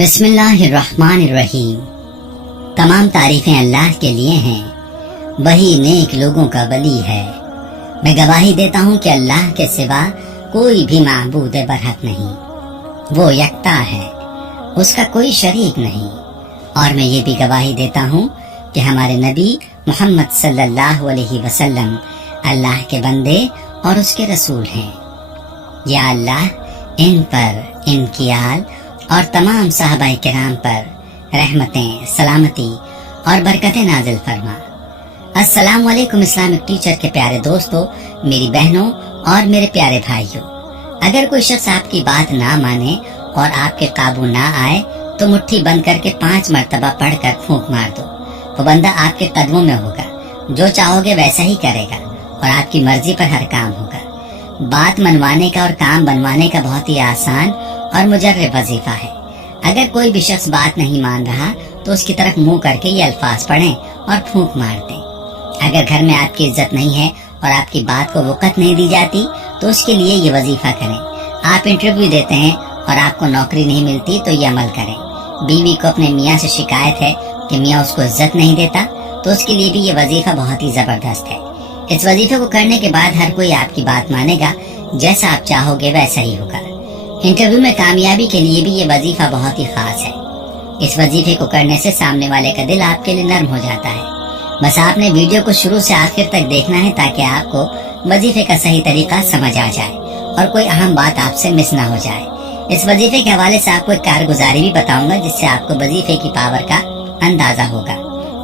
بسم اللہ الرحمن الرحیم۔ تمام تعریفیں اللہ کے لیے ہیں، وہی نیک لوگوں کا ولی ہے۔ میں گواہی دیتا ہوں کہ اللہ کے سوا کوئی بھی معبود برحق نہیں، وہ یکتا ہے، اس کا کوئی شریک نہیں۔ اور میں یہ بھی گواہی دیتا ہوں کہ ہمارے نبی محمد صلی اللہ علیہ وسلم اللہ کے بندے اور اس کے رسول ہیں۔ یا اللہ ان پر، ان کی آل اور تمام صحابہ کرام پر رحمتیں، سلامتی اور برکتیں نازل فرما۔ السلام علیکم اسلامک ٹیچر کے پیارے دوستو، میری بہنوں اور میرے پیارے بھائیوں۔ اگر کوئی شخص آپ کی بات نہ مانے اور آپ کے قابو نہ آئے تو مٹھی بند کر کے 5 مرتبہ پڑھ کر پھونک مار دو۔ وہ بندہ آپ کے قدموں میں ہوگا، جو چاہو گے ویسا ہی کرے گا اور آپ کی مرضی پر ہر کام ہوگا۔ بات منوانے کا اور کام بنوانے کا بہت ہی آسان اور مجرب وظیفہ ہے۔ اگر کوئی بھی شخص بات نہیں مان رہا تو اس کی طرف منہ کر کے یہ الفاظ پڑھیں اور پھونک مار دیں۔ اگر گھر میں آپ کی عزت نہیں ہے اور آپ کی بات کو وقت نہیں دی جاتی تو اس کے لیے یہ وظیفہ کریں۔ آپ انٹرویو دیتے ہیں اور آپ کو نوکری نہیں ملتی تو یہ عمل کریں۔ بیوی کو اپنے میاں سے شکایت ہے کہ میاں اس کو عزت نہیں دیتا تو اس کے لیے بھی یہ وظیفہ بہت ہی زبردست ہے۔ اس وظیفے کو کرنے کے بعد ہر کوئی آپ کی بات مانے گا، جیسا آپ چاہو گے ویسا ہی ہوگا۔ انٹرویو میں کامیابی کے لیے بھی یہ وظیفہ بہت ہی خاص ہے۔ اس وظیفے کو کرنے سے سامنے والے کا دل آپ کے لیے نرم ہو جاتا ہے۔ بس آپ نے ویڈیو کو شروع سے آخر تک دیکھنا ہے تاکہ آپ کو وظیفے کا صحیح طریقہ سمجھ آ جائے اور کوئی اہم بات آپ سے مس نہ ہو جائے۔ اس وظیفے کے حوالے سے آپ کو ایک کارگزاری بھی بتاؤں گا جس سے آپ کو وظیفے کی پاور کا اندازہ ہوگا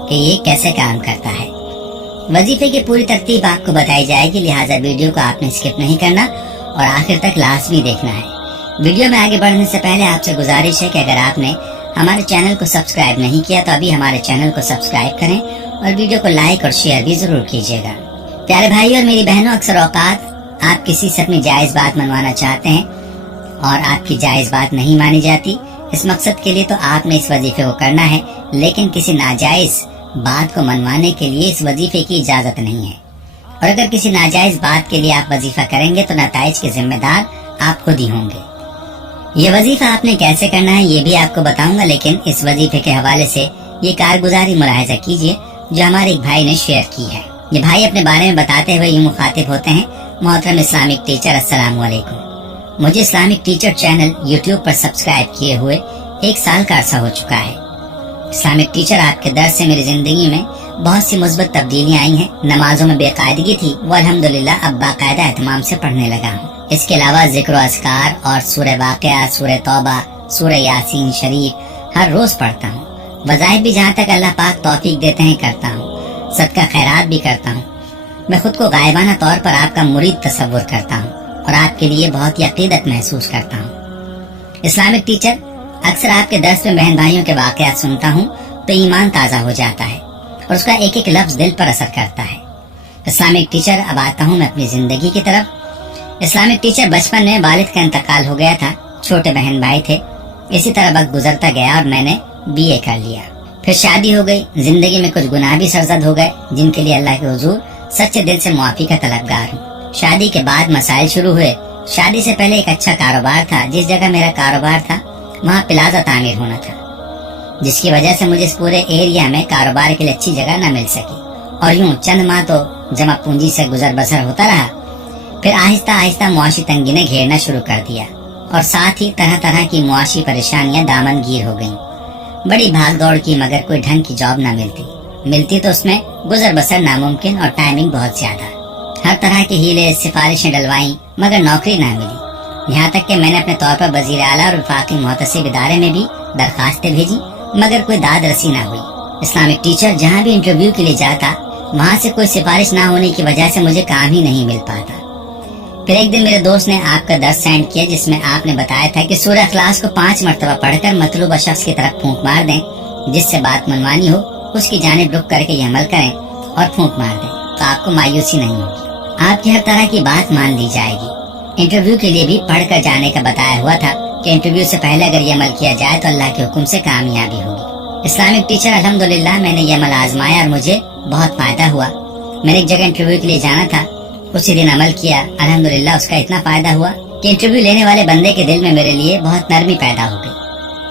کہ یہ کیسے کام کرتا ہے۔ وظیفے کی پوری ترتیب آپ کو بتائی جائے گی، لہٰذا ویڈیو کو آپ نے اسکپ نہیں کرنا اور آخر تک لازمی دیکھنا ہے۔ ویڈیو میں آگے بڑھنے سے پہلے آپ سے گزارش ہے کہ اگر آپ نے ہمارے چینل کو سبسکرائب نہیں کیا تو ابھی ہمارے چینل کو سبسکرائب کریں اور ویڈیو کو لائک اور شیئر بھی ضرور کیجیے گا۔ پیارے بھائی اور میری بہنوں، اکثر اوقات آپ کسی سے اپنی جائز بات منوانا چاہتے ہیں اور آپ کی جائز بات نہیں مانی جاتی۔ اس مقصد کے لیے تو آپ نے اس وظیفے کو کرنا ہے، لیکن کسی ناجائز بات کو منوانے کے لیے اس وظیفے کی اجازت نہیں ہے۔ اور اگر کسی ناجائز بات کے لیے آپ وظیفہ کریں گے تو نتائج کے ذمہ دار آپ خود ہی ہوں گے۔ یہ وظیفہ آپ نے کیسے کرنا ہے یہ بھی آپ کو بتاؤں گا، لیکن اس وظیفے کے حوالے سے یہ کارگزاری ملاحظہ کیجیے جو ہمارے ایک بھائی نے شیئر کی ہے۔ یہ بھائی اپنے بارے میں بتاتے ہوئے یوں مخاطب ہوتے ہیں: محترم اسلامک ٹیچر، السلام علیکم۔ مجھے اسلامک ٹیچر چینل یوٹیوب پر سبسکرائب کیے ہوئے 1 سال کا عرصہ ہو چکا ہے۔ اسلامک ٹیچر، آپ کے درس سے میری زندگی میں بہت سی مثبت تبدیلیاں آئی ہیں۔ نمازوں میں بے قاعدگی تھی، وہ الحمدللہ اب باقاعدہ اہتمام سے پڑھنے لگا ہوں۔ اس کے علاوہ ذکر و اذکار اور سورہ واقعہ، سورہ توبہ، سورہ یاسین شریف ہر روز پڑھتا ہوں۔ وظائف بھی جہاں تک اللہ پاک توفیق دیتے ہیں کرتا ہوں۔ صدقہ خیرات بھی کرتا ہوں۔ میں خود کو غائبانہ طور پر آپ کا مرید تصور کرتا ہوں اور آپ کے لیے بہت ہی عقیدت محسوس کرتا ہوں۔ اسلامک ٹیچر، اکثر آپ کے درس میں بہن بھائیوں کے واقعات سنتا ہوں تو ایمان تازہ ہو جاتا ہے اور اس کا ایک ایک لفظ دل پر اثر کرتا ہے۔ اسلامک ٹیچر، اب آتا ہوں میں اپنی زندگی کی طرف۔ اسلامک ٹیچر، بچپن میں والد کا انتقال ہو گیا تھا، چھوٹے بہن بھائی تھے۔ اسی طرح وقت گزرتا گیا اور میں نے BA کر لیا۔ پھر شادی ہو گئی۔ زندگی میں کچھ گناہ بھی سرزد ہو گئے جن کے لیے اللہ کے حضور سچے دل سے معافی کا طلبگار ہوں۔ شادی کے بعد مسائل شروع ہوئے۔ شادی سے پہلے ایک اچھا کاروبار تھا۔ جس جگہ میرا کاروبار تھا وہاں پلازا تعمیر ہونا تھا، جس کی وجہ سے مجھے اس پورے ایریا میں کاروبار کے لیے اچھی جگہ نہ مل سکی اور یوں چند ماہ تو جمع پونجی سے گزر بسر ہوتا رہا۔ پھر آہستہ آہستہ معاشی تنگی نے گھیرنا شروع کر دیا اور ساتھ ہی طرح طرح کی معاشی پریشانیاں دامن گیر ہو گئیں۔ بڑی بھاگ دوڑ کی مگر کوئی ڈھنگ کی جاب نہ ملتی تو اس میں گزر بسر ناممکن اور ٹائمنگ بہت زیادہ۔ ہر طرح کے ہیلے سفارشیں ڈلوائیں مگر نوکری نہ ملی، یہاں تک کہ میں نے اپنے طور پر وزیر اعلیٰ اور وفاقی محتسب ادارے میں بھی درخواستیں بھیجی مگر کوئی داد رسی نہ ہوئی۔ اسلامک ٹیچر، جہاں بھی انٹرویو کے لیے جاتا وہاں سے کوئی سفارش نہ ہونے کی وجہ سے مجھے کام ہی نہیں مل پاتا۔ پھر ایک دن میرے دوست نے آپ کا درس سینڈ کیا جس میں آپ نے بتایا تھا کہ سورہ اخلاص کو 5 مرتبہ پڑھ کر مطلوبہ شخص کی طرف پھونک مار دیں، جس سے بات منوانی ہو اس کی جانب رخ کر کے یہ عمل کریں اور پھونک مار دیں تو آپ کو مایوسی نہیں ہوگی، آپ کی ہر طرح کی بات مان لی جائے گی۔ انٹرویو کے لیے بھی پڑھ کر جانے کا بتایا ہوا تھا کہ انٹرویو سے پہلے اگر یہ عمل کیا جائے تو اللہ کے حکم سے کامیابی ہوگی۔ اسلامک ٹیچر، الحمدللہ میں نے یہ عمل آزمایا اور مجھے بہت فائدہ ہوا۔ میں نے ایک جگہ انٹرویو کے لیے جانا تھا، اسی دن عمل کیا، الحمدللہ اس کا اتنا فائدہ ہوا کہ انٹرویو لینے والے بندے کے دل میں میرے لیے بہت نرمی پیدا ہو گئی۔